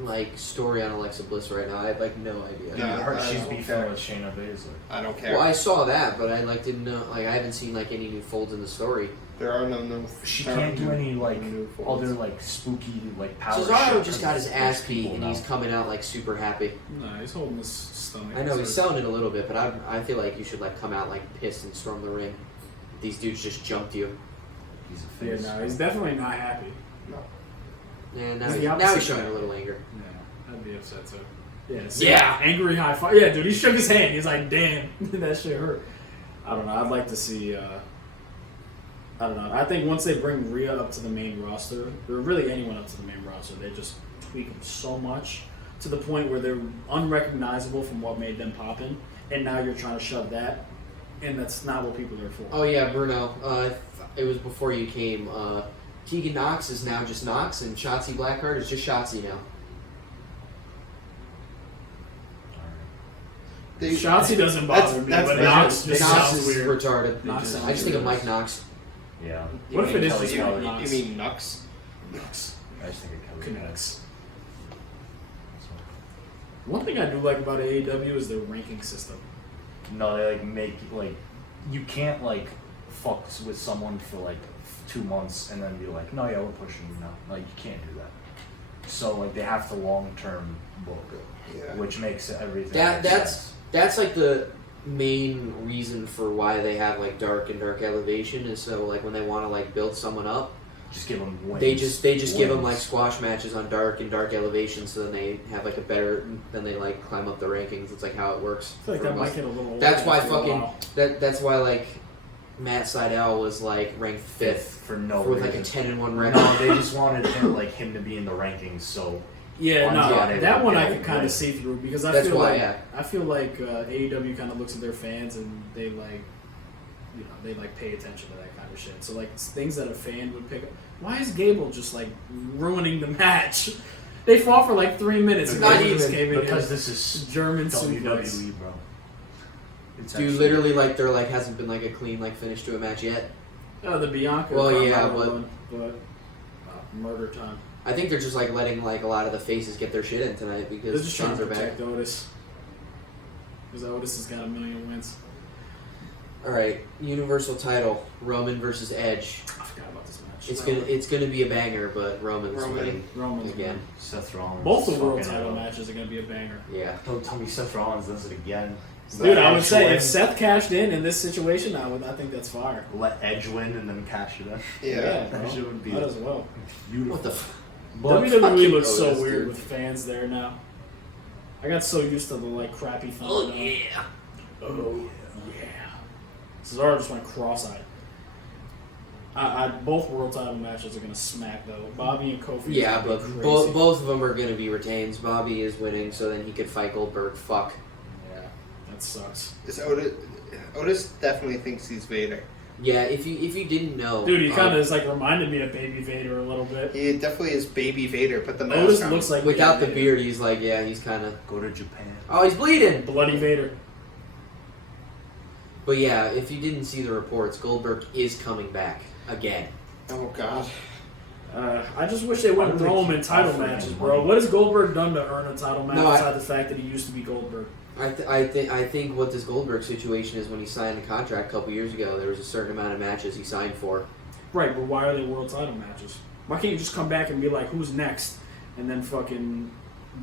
like story on Alexa Bliss right now? I have like no idea. Yeah, Yeah, her, I she's don't beefing care. with Shayna Baszler. I don't care. Well, I saw that, but I like didn't know. Like I haven't seen like any new folds in the story. There are no new. She there are can't do no any like new folds. other like spooky like power. Cesaro shit just 'cause got his there's ass beat people and now. he's coming out like super happy. No, he's holding his stomach. I know he's selling it a little bit, but I feel like you should like come out like pissed and storm the ring. These dudes just jumped you. He's a Yeah, face. no, he's definitely not happy. And now, He's the now opposite he's showing guy. a little anger. Yeah, I'd be upset too. Yeah. see, Yeah. Angry high five. Yeah, dude, he shook his hand. He's like, "Damn, that shit hurt." I don't know. I'd like to see. I don't know. I think once they bring Rhea up to the main roster, or really anyone up to the main roster, they just tweak them so much to the point where they're unrecognizable from what made them poppin', and now you're trying to shove that, and that's not what people are for. Oh yeah, Bruno. It was before you came. Tegan Knox is now just Knox, and Shotzi Blackheart is just Shotzi now. They- Shotzi doesn't That's- bother me, that's but better. Knox just Knox sounds is weird. retarded. Knox I just think of sounds Mike Knox. Yeah. What if it is Kelly just Kelly. Mike Knox? You mean Nux? Knox. I just think of Kelly. Connects. One thing I do like about AEW is their ranking system. No, they like make like you can't like fuck with someone for like 2 months and then be like, no, yeah, we're pushing you now. Like you can't do that. So like they have to long term book, Yeah. which makes everything. That- make that's- sense. That's like the main reason for why they have like dark and dark elevation is so like when they want to like build someone up, Just give them wins. they just give them like Wins. squash matches on dark and dark elevation, so then they have like a better, then they like climb up the rankings. It's like how it works. I feel like for that most- might get a little. That's old why after a fucking while. that's why like Matt Sydal was like ranked fifth for no with like a reason. 10-1 record. No, they just wanted him to be in the rankings. So Yeah, on no, Friday that they one I get can kind away. of see through because I That's feel why, like yeah. I feel like AEW kind of looks at their fans and they like, you know, they like pay attention to that kind of shit. So like it's things that a fan would pick up. Why is Gable just like ruining the match? They fought for like 3 minutes and Not Gable just even, came in because here. this is German WWE, suplex. bro. It's Dude, actually- literally like there like hasn't been like a clean like finish to a match yet. Oh, the Bianca. Well, Carmella yeah, but- one, but murder time. I think they're just like letting like a lot of the faces get their shit in tonight They're because just trying fans to are back. protect Otis because Otis has got 1 million wins. All right, Universal title, Roman versus Edge. I forgot about this match. It's gonna be a banger, but Roman's Roman. winning Roman's again. Seth Rollins. Both the world fucking title hell. matches are going to be a banger. Yeah. Don't tell me Seth Rollins does it again. Dude, I would Edge say win. if Seth cashed in this situation, I think that's fire. Let Edge win and then cash it in. Yeah. bro. that shit would be Might as well. beautiful. What the? WWE fucking looks so Otis, weird dude. with fans there now. I got so used to the like crappy fans. Oh now. yeah. Oh yeah. Cesaro just went cross-eyed. Both world title matches are gonna smack though. Bobby and Kofi. Yeah, is gonna but be crazy. both of them are gonna be retains. Bobby is winning, so then he could fight Goldberg. Fuck. Yeah, that sucks. Is Otis definitely thinks he's Vader. Yeah, if you didn't know, Dude, he kind of is like reminded me of Baby Vader a little bit. He definitely is baby Vader, but the mask Otis on. looks like without the Baby beard, he's like, yeah, he's kind of. Go to Japan. Oh, he's bleeding. Vader. Bloody Vader. But yeah, if you didn't see the reports, Goldberg is coming back again. Oh God. I just wish they wouldn't Why do throw they him in keep title offering matches, him bro. money? What has Goldberg done to earn a title match No, I- aside the fact that he used to be Goldberg? I think what this Goldberg situation is when he signed the contract a couple years ago, there was a certain amount of matches he signed for. Right, but why are they world title matches? Why can't you just come back and be like, who's next? And then fucking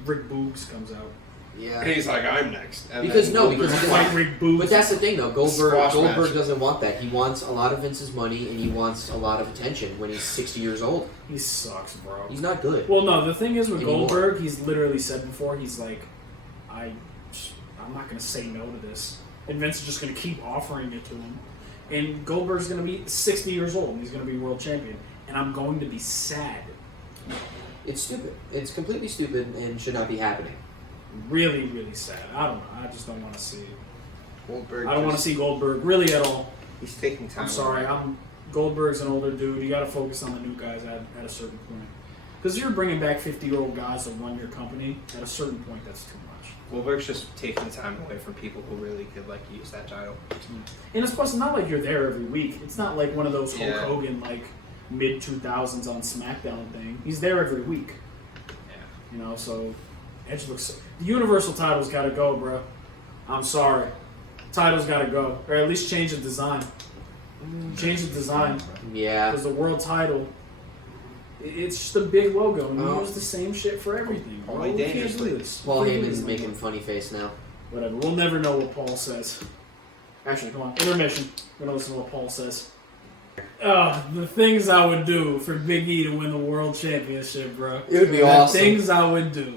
Rick Boogs comes out. Yeah. And he's like, I'm next. And Because then no, because Goldberg- he Like doesn't. Rick Boogs. But that's the thing, though. Squash Goldberg match. doesn't want that. He wants a lot of Vince's money, and he wants a lot of attention when he's 60 years old. He sucks, bro. He's not good. Well, no, the thing is with Anymore. Goldberg, he's literally said before, he's like, I I'm not going to say no to this. And Vince is just going to keep offering it to him. And Goldberg's going to be 60 years old, and he's going to be world champion. And I'm going to be sad. It's stupid. It's completely stupid and should not be happening. Really, really sad. I don't know. I just don't want to see it. Goldberg. I don't want to see Goldberg really at all. He's taking time. I'm sorry. Goldberg's an older dude. You got to focus on the new guys at a certain point. Because you're bringing back 50-year-old guys to run your company. At a certain point, that's too much. Goldberg's just taking time away from people who really could like use that title. And it's plus not like you're there every week. It's not like one of those Hulk Yeah. Hogan like mid 2000s on Smackdown thing. He's there every week. Yeah. You know, so Edge looks. The Universal title's got to go, bro. I'm sorry. Title's got to go, or at least change the design. Change the design. Yeah. Because the world title, it's just a big logo, and Oh. you use the same shit for everything. Bro. Only We can't dangerously. do this. Paul We can't do Heyman's this making anymore. funny face now. Whatever. We'll never know what Paul says. Actually, come on. Intermission. We're going to listen to what Paul says. The things I would do for Big E to win the world championship, bro. It would be The awesome. things I would do.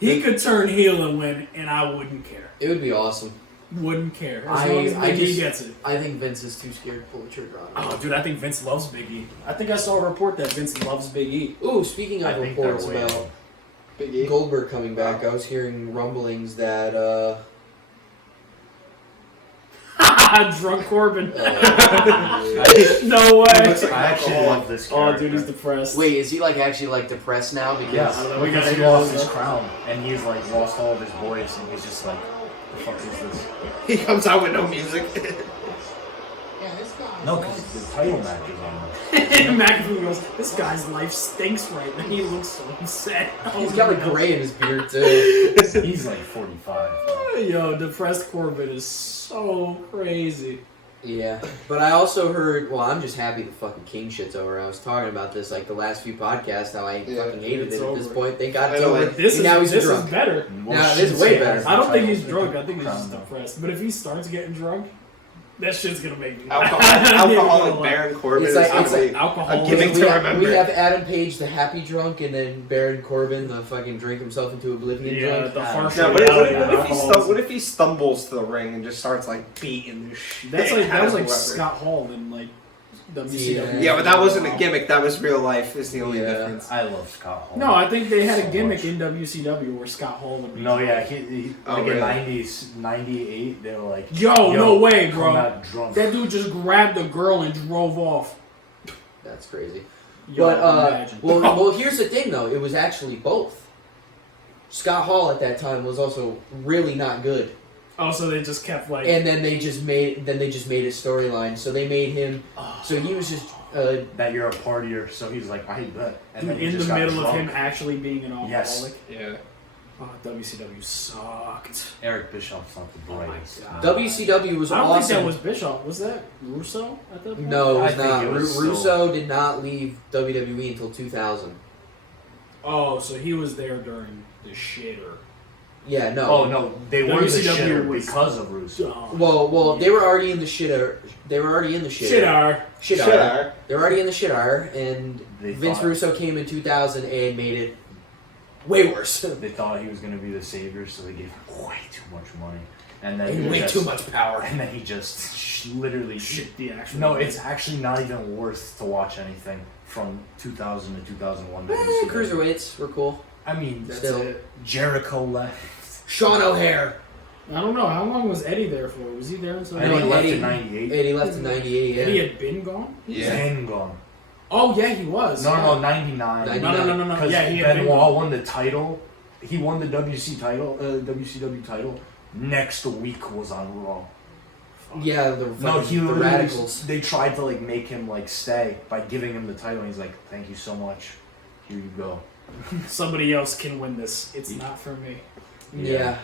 He could turn heel and win, and I wouldn't care. It would be awesome. Wouldn't care. As long as Big E gets it. I think Vince is too scared to pull the trigger on it. Oh, dude, I think Vince loves Big E. I think I saw a report that Vince loves Big E. Ooh, speaking I of think they're reports way about off. Big E. Goldberg coming back, I was hearing rumblings that Drunk Corbin. yeah. No way. looks like I actually alcohol. love this Oh, character. dude, he's depressed. Wait, is he like actually like depressed now? Because Yeah, I don't know, we because gotta he go lost with his that. crown, and he's like lost all of his voice, and he's just like, the fuck is this? He comes out with no music. No, because the title match is on there. McAfee goes, this guy's life stinks right now. He looks so sad. he's got a gray in his beard too. He's like 45. Yo, depressed Corbin is so crazy. Yeah, but I also heard. Well, I'm just happy the fucking King shit's over. I was talking about this like the last few podcasts. How I Yeah, fucking hated it's it at this over. point. Thank God I it's know, over. like, This now is he's drunk. better. Nah, this is way better. I don't think he's drunk. I think he's just depressed. But if he starts getting drunk, that shit's gonna make me Alcoholic Baron Corbin It's is like- gonna it's be like alcohol. a gimmick we, to have, remember. we have Adam Page, the happy drunk, and then Baron Corbin, the fucking drink himself into oblivion Yeah, drunk. the harsh Now, reality of what alcoholism. if he stumbles to the ring and just starts like beating the shit? That's like that was like out of Scott Hall in like WCW. Yeah. Yeah, but that wasn't a gimmick. That was real life. Is the only Yeah. difference. I love Scott Hall. No, I think they had So a gimmick much. in WCW where Scott Hall would be. No, yeah, he Oh, like really? in 90s, 98, they were like, Yo, no way, come bro. out drunk. That dude just grabbed the girl and drove off. That's crazy. Yo, But imagine. well, here's the thing though. It was actually both. Scott Hall at that time was also really not good, Also, they just kept like. and then they just made his storyline. So they made him. So he was just. that you're a partier, so he's like, I bet. And then he in just the got middle of drunk. him actually being an alcoholic. Yes. Yeah. Oh, WCW sucked. Eric Bischoff's not the Oh my brightest. God. WCW was I don't awesome. think that was Bischoff. Was that Russo at that point? No, it was I think not. it was Russo still- did not leave WWE until 2000. Oh, so he was there during the shitter. Yeah, no. Oh no, they were the WCW shitter was because of Russo. Dumb. Well, they were already in the shitter. They were already in the shitter. Shitter. Shitter. They were already in the shitter, and They Vince thought- Russo came in 2000 and made it way worse. They thought he was going to be the savior, so they gave him way too much money, and then And he way just- too much power. And then he just literally Shit, the actual. No, it's actually not even worth to watch anything from 2000 to 2001. WCW. Cruiserweights were cool. I mean, That's Still. it. Jericho left. Sean O'Hare. I don't know. How long was Eddie there for? Was he there until? I think he left Eddie- in '98. Eddie left in 98. Yeah. Eddie had been gone. Yeah. Then gone. Oh yeah, he was. No, 99. No. Because Yeah, he had been Benoit gone. won the title. He won the WCW title. Next week was on Raw. Yeah, the, No, he the literally, Radicals. they tried to like make him like stay by giving him the title. And he's like, "Thank you so much. Here you go." Somebody else can win this. It's not for me. Yeah.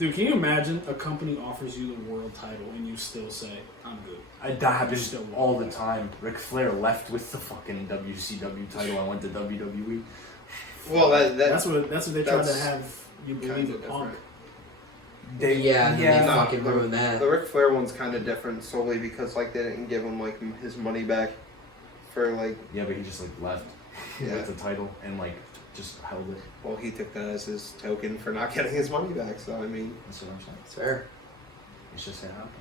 Dude, can you imagine a company offers you the world title and you still say, "I'm good"? That happens Still all the time. Ric Flair left with the fucking WCW title and went to WWE. Well, That's what they tried to that's have you believe kinda with Punk. They, Yeah, and then they No, fucking ruined that. the Ric Flair one's kind of different solely because like they didn't give him like his money back for like Yeah, but he just like left Yeah. with the title and like just held it. Well, he took that as his token for not getting his money back. So I mean, That's what I'm saying. It's fair. It's just it happens.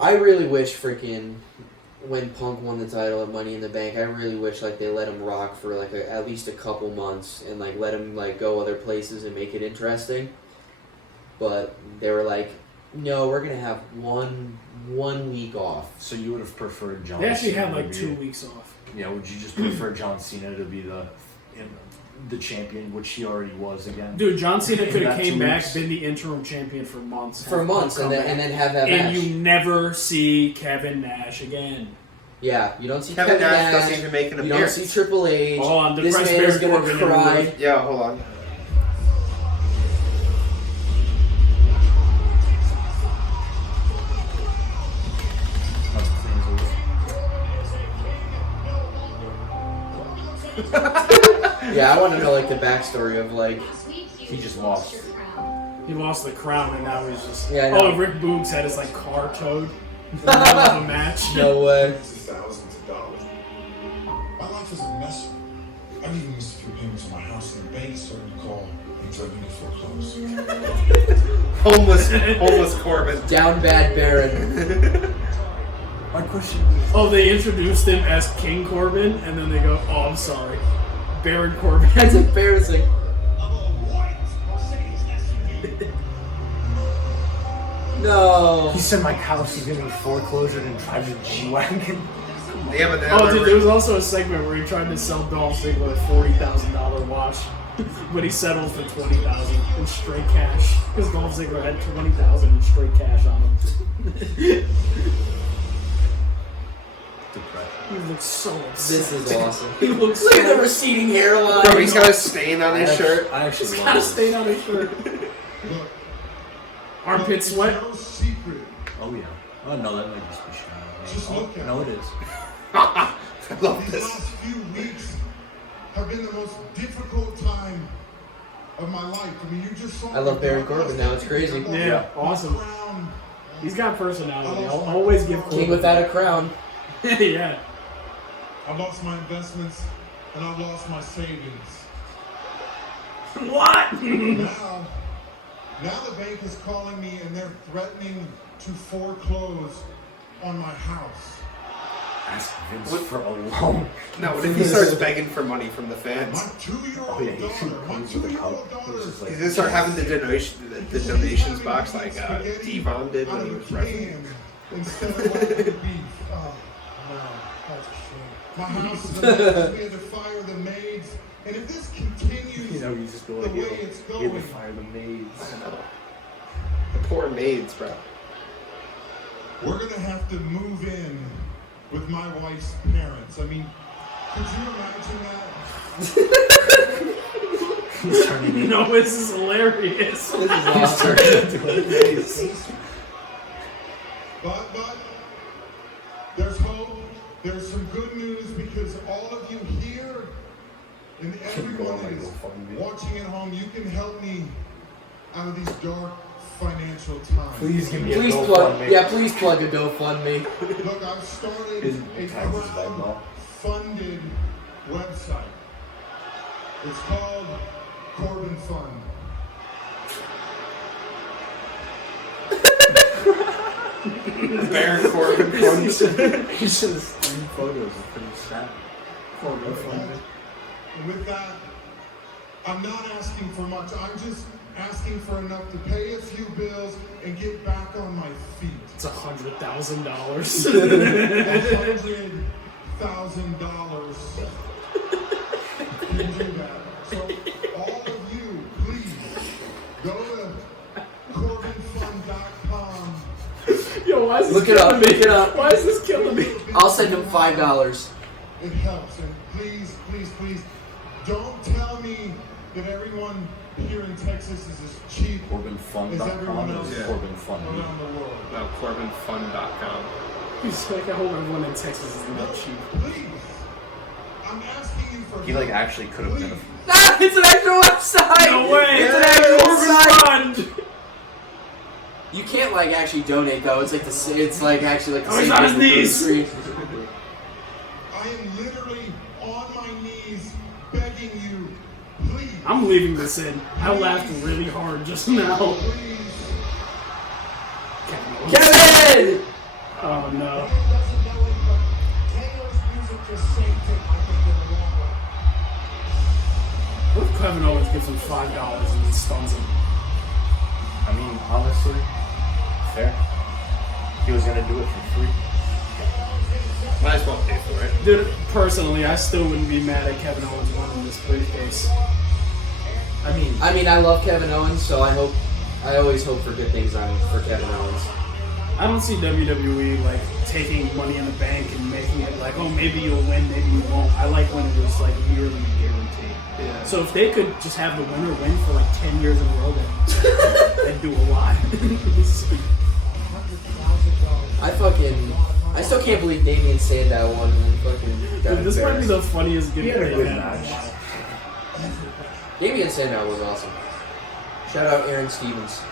I really wish freaking when Punk won the title at Money in the Bank, I really wish like they let him rock for like at least a couple months and like let him like go other places and make it interesting. But they were like, no, we're gonna have one week off. So you would have preferred John They actually Cena had like to 2 be, weeks off. Yeah, would you just prefer John Cena to be the champion, which he already was again? Dude, John Cena could have That came 2 back, weeks. been the interim champion for months. For months and then have that and match. you never see Kevin Nash again. Yeah, you don't see Kevin Kevin Nash Nash. doesn't even make an You don't appearance. see Triple H. Hold on, This depressed man is Baron gonna Corbin cry. interlude. Yeah, hold on. That's crazy. Yeah, I want to know like the backstory of like. He just lost. He lost the crown and now he's just. Yeah, I know. Oh, Rick Boogs had his like car towed in the middle of a match. No way. Thousands of dollars. My life is a mess. I've even missed a few payments on my house, and the bank started to call and threatening to foreclose. Homeless Corbin. Down bad Baron. My question is, Oh, they introduced him as King Corbin and then they go, oh, I'm sorry. Baron Corbin. That's embarrassing. No. he said my house is getting foreclosure and drives a G-Wagon. Yeah, but Oh, dude, there was also a segment where he tried to sell Dolph Ziggler a $40,000 watch, but he settled for $20,000 in straight cash because Dolph Ziggler had $20,000 in straight cash on him. He looks so upset. This is awesome. He looks Look at the so receding hairline. Bro, he's got a stain on his shirt. I actually He's love got a this. stain on his shirt. Look, Armpit it's sweat. no secret. Oh yeah. Oh no, that might just be Just shot. look at No, it. it is. I love These this. last few weeks have been the most difficult time of my life. I mean, you just saw. I love Baron Corbin now, it's crazy. Yeah, awesome. He's got personality. I'll always give King without a crown. Yeah. I've lost my investments and I've lost my savings. What? Now the bank is calling me and they're threatening to foreclose on my house. Ask Vince for a loan. No, what if he starts begging for money from the fans? My 2-year-old Oh, yeah, he daughter, my comes with a cup. 2-year-old daughter. He's just like, He's gonna start having the donations box like Devon did when he was referee. Instead of like the beef. Oh, no, that's a shame. My house is a mess. We had to fire the maids. And if this continues you know, you just go the like, way it's you had to going, fire the maids. The poor maids, bro. we're going to have to move in with my wife's parents. I mean, could you imagine that? He's turning into No, this is hilarious. This is awesome. But there's hope. There's some good news because all of you here and everyone that is watching at home, you can help me out of these dark financial times. Please give me a Please GoFundMe. plug. Yeah, please plug a GoFundMe. Look, I've started His a tags is back now. crowd-funded website. It's called Corbin Fund. Baron Corbin funds. He should have seen photos of pretty sad. And with that, I'm not asking for much. I'm just asking for enough to pay a few bills and get back on my feet. It's $100,000. $100,000. You do that. So all of you, please go to CorbinFund.com. Yo, why is this Look it up. killing me? Look it up. Why is this killing me? I'll send him $5. It helps. And please, please, please, don't tell me that everyone here in Texas is as cheap as CorbinFund.com everyone or else Corbin Fund. around the world. No, CorbinFund.com. He's like, I hope everyone in Texas is not cheap. Please, I'm asking you for He like help. actually could have been a Ah, it's an actual website. No way! It's an actual website. Corbin Fund! You can't like actually donate though. It's like it's like actually like the Oh, he's same on his thing with the knees. screen. I am literally on my knees I'm leaving this in. I laughed really hard just now. Kevin! Oh no. What if Kevin Owens gives him $5 and then stuns him? I mean, honestly, fair. He was gonna do it for free. Might as well pay for it. Dude, personally, I still wouldn't be mad at Kevin Owens winning this briefcase. I mean, I love Kevin Owens, so I always hope for good things for Kevin Owens. I don't see WWE like taking Money in the Bank and making it like, oh, maybe you'll win, maybe you won't. I like when it was like nearly guaranteed. Yeah. So if they could just have the winner win for like 10 years in a row, then they'd do a lot. I still can't believe Damian Sandow won and fucking got Dude, this might be embarrassed. the funniest he gimmick had a they good had. match. Damian Sandow was awesome. Shout out Aaron Stevens.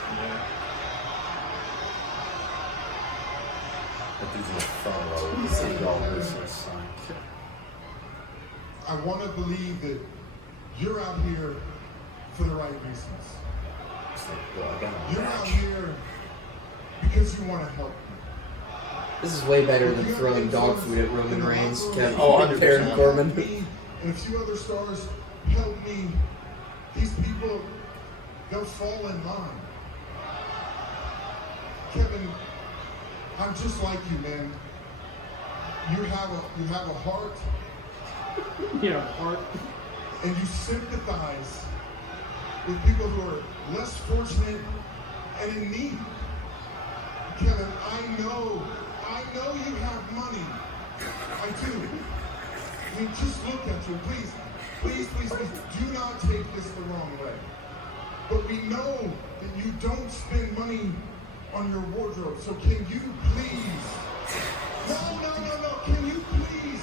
That dude's in the front row. He's like, "Oh, this is son." I want to believe that you're out here for the right reasons. It's like, bro, I got a You're out match. here because you want to help. This is way better than throwing dog food at Roman Reigns, Kevin, Oh, 100%. Baron Corbin. Me and a few other stars help me. These people, they'll fall in line. Kevin, I'm just like you, man. You have a heart, Yeah, heart. and you sympathize with people who are less fortunate and in need. Kevin, I know you have money. I do. I mean, just look at you, please, do not take this the wrong way. But we know that you don't spend money on your wardrobe, so can you please? No, can you please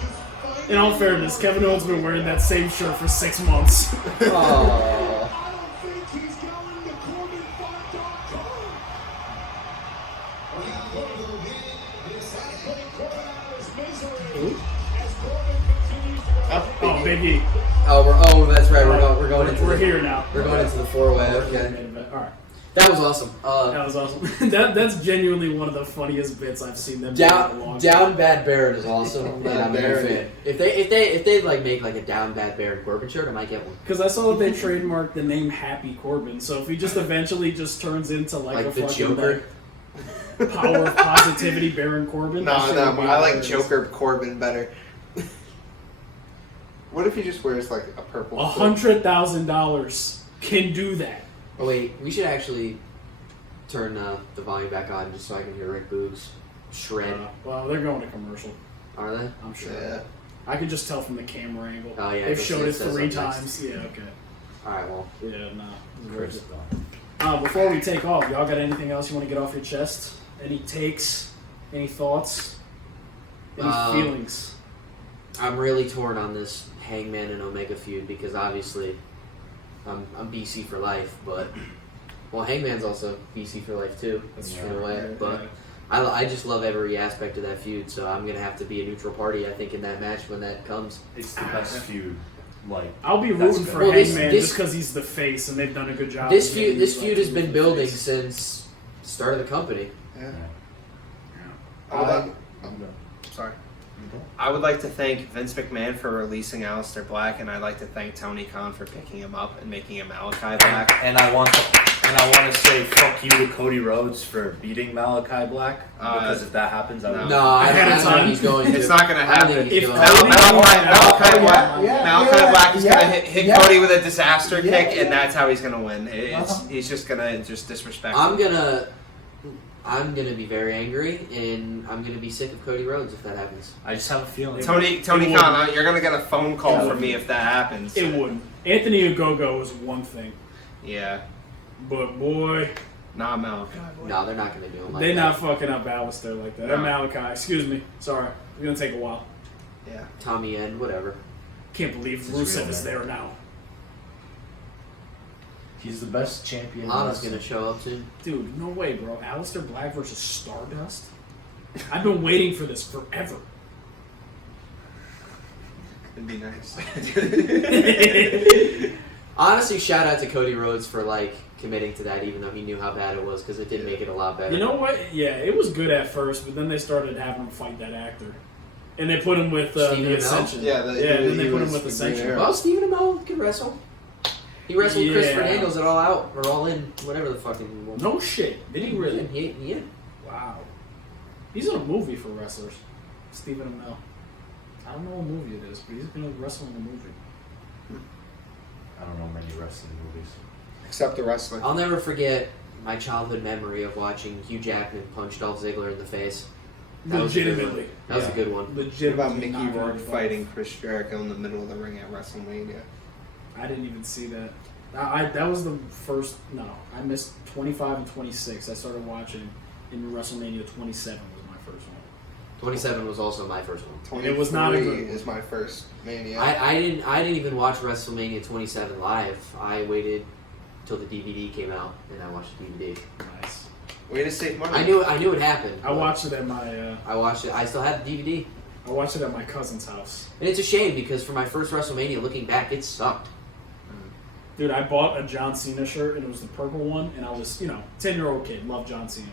just find In all fairness, Kevin Owens been wearing that same shirt for 6 months. Aww. I don't think he's going to Corbin5.com. Oh, Big E. That's right. We're going into We're here now. We're going into the 4-way. Okay. Alright. That was awesome. That was awesome. That's genuinely one of the funniest bits I've seen them do in a long Down Bad Baron is awesome. And I'm a big Baron. fan. If they like make like a Down Bad Baron Corbin shirt, I might get one. Because I saw that they trademarked the name Happy Corbin, so if he just eventually just turns into like a the fucking Joker. like, power of positivity Baron Corbin. that shit would be I like hilarious. Joker Corbin better. What if he just wears like a purple? $100,000 can do that. Oh wait, we should actually turn the volume back on just so I can hear Rick Boogs shred. Well, they're going to commercial. Are they? I'm sure. Yeah. I can just tell from the camera angle. Oh, yeah, They've it showed it says 3 up next. times. Yeah, okay. All right. Well, Yeah, no. Chris. Before we take off, y'all got anything else you want to get off your chest? Any takes? Any thoughts? Any feelings? I'm really torn on this Hangman and Omega feud because obviously I'm BC for life, but well, Hangman's also BC for life too, in a way. But I just love every aspect of that feud, so I'm gonna have to be a neutral party. I think in that match when that comes. It's the best feud. Like, I'll be that's rooting good. for Well, Hangman this- just because he's the face and they've done a good job. This of feud getting, has like, been the building face. since the start of the company. Yeah. I'm Sorry. I would like to thank Vince McMahon for releasing Aleister Black, and I'd like to thank Tony Khan for picking him up and making him Malachi Black. And I want to say fuck you to Cody Rhodes for beating Malachi Black because if that happens, I would. No, I Ahead of don't think time. he's going to. It's not going to I don't think happen. he's If going Cody- to. Malachi Black is going to hit yeah. Cody with a disaster Yeah, kick, yeah. and that's how he's going to win. Uh-huh. He's just going to disrespect I'm him. gonna be very angry, and I'm gonna be sick of Cody Rhodes if that happens. I just have a feeling. Tony It Khan, wouldn't. you're going to get a phone call from me if that happens. It wouldn't. Anthony Ogogo is one thing, Yeah. but boy, Not Malachi. No, they're not gonna do him like they're that. not fucking up Aleister like that. No. Malachi, excuse me. Sorry. It's going to take a while. Yeah. Tommy End, whatever. Can't believe It's his Rusev real is name. there now. He's the best champion. Lana's gonna show up soon. Dude, no way, bro. Aleister Black versus Stardust? I've been waiting for this forever. It'd be nice. Honestly, shout out to Cody Rhodes for like committing to that, even though he knew how bad it was, because it did make it a lot better. You know what? Yeah, it was good at first, but then they started having him fight that actor, and they put him with Stephen the Amell? Ascension. Yeah, then they put him with the Ascension. Green Well, Stephen Amell could wrestle. He wrestled Yeah. Christopher Daniels at All Out or All In, whatever the fucking one. No shit. Did he really? Yeah. Wow. He's in a movie for wrestlers. Stephen Amell. I don't know what movie it is, but he's going to wrestle in a movie. I don't know many wrestling movies. Except the wrestling. I'll never forget my childhood memory of watching Hugh Jackman punch Dolph Ziggler in the face. That was a good one. Legitimately. That was a good one. What Legitimately. about Mickey not Rourke very fighting Chris Jericho in the middle of the ring at WrestleMania? I didn't even see that. That was the first. No, I missed 25 and 26. I started watching in WrestleMania 27 was my first one. 27 was also my first one. It was not a good 23 one. is my first Mania. I didn't even watch WrestleMania 27 live. I waited till the DVD came out and I watched the DVD. Nice. Way to save money. I knew it happened. I watched it at my. I watched it. I still have the DVD. I watched it at my cousin's house. And it's a shame because for my first WrestleMania, looking back, it sucked. Dude, I bought a John Cena shirt and it was the purple one, and I was, 10-year-old kid, loved John Cena.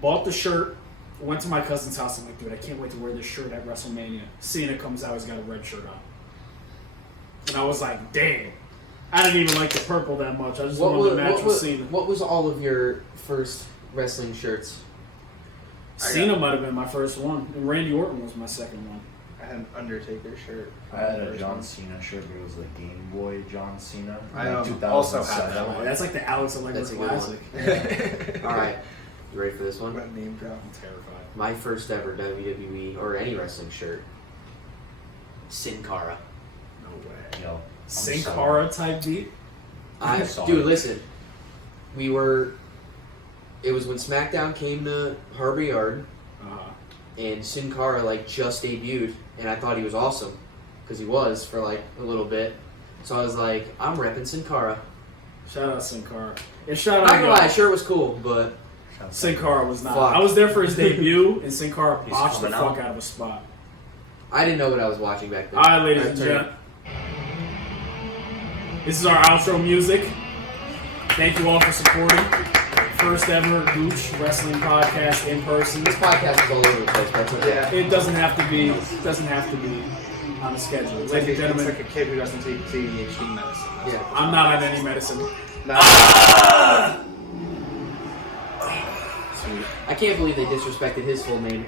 Bought the shirt, went to my cousin's house. I'm like, dude, I can't wait to wear this shirt at WrestleMania. Cena comes out, he's got a red shirt on. And I was like, damn. I didn't even like the purple that much. I just wanted to match with Cena. What was all of your first wrestling shirts? Cena might have been my first one, and Randy Orton was my second one. I had an Undertaker shirt. I had a John Cena shirt, but it was like Game Boy John Cena. I like also 2007. had that one. That's like the Alex Allegra That's a good classic. All right, you ready for this one? What name drop? I'm terrified. My first ever WWE or any wrestling shirt. Sin Cara. No way. Yo, Sin sorry. Cara type beat? I'm sorry. Dude, listen. It was when SmackDown came to Harbor Yard, and Sin Cara just debuted, and I thought he was awesome because he was for a little bit. So I was like, I'm repping Sin Cara. Shout out Sin Cara. And shout Not out gonna lie, sure was cool, but Sin Cara was not. Fuck. I was there for his debut, and Sin Cara He's botched the coming fuck out. out of a spot. I didn't know what I was watching back then. All right, ladies I and turned- gentlemen. This is our outro music. Thank you all for supporting. First ever Gooch Wrestling Podcast in person. This podcast is all over the place, but that's okay. Yeah. It doesn't have to be. Doesn't have to be on the schedule. It's Ladies like, and it's gentlemen, like a kid who doesn't take ADHD medicine. That's Yeah. I'm not on any medicine. Not I can't believe they disrespected his full name.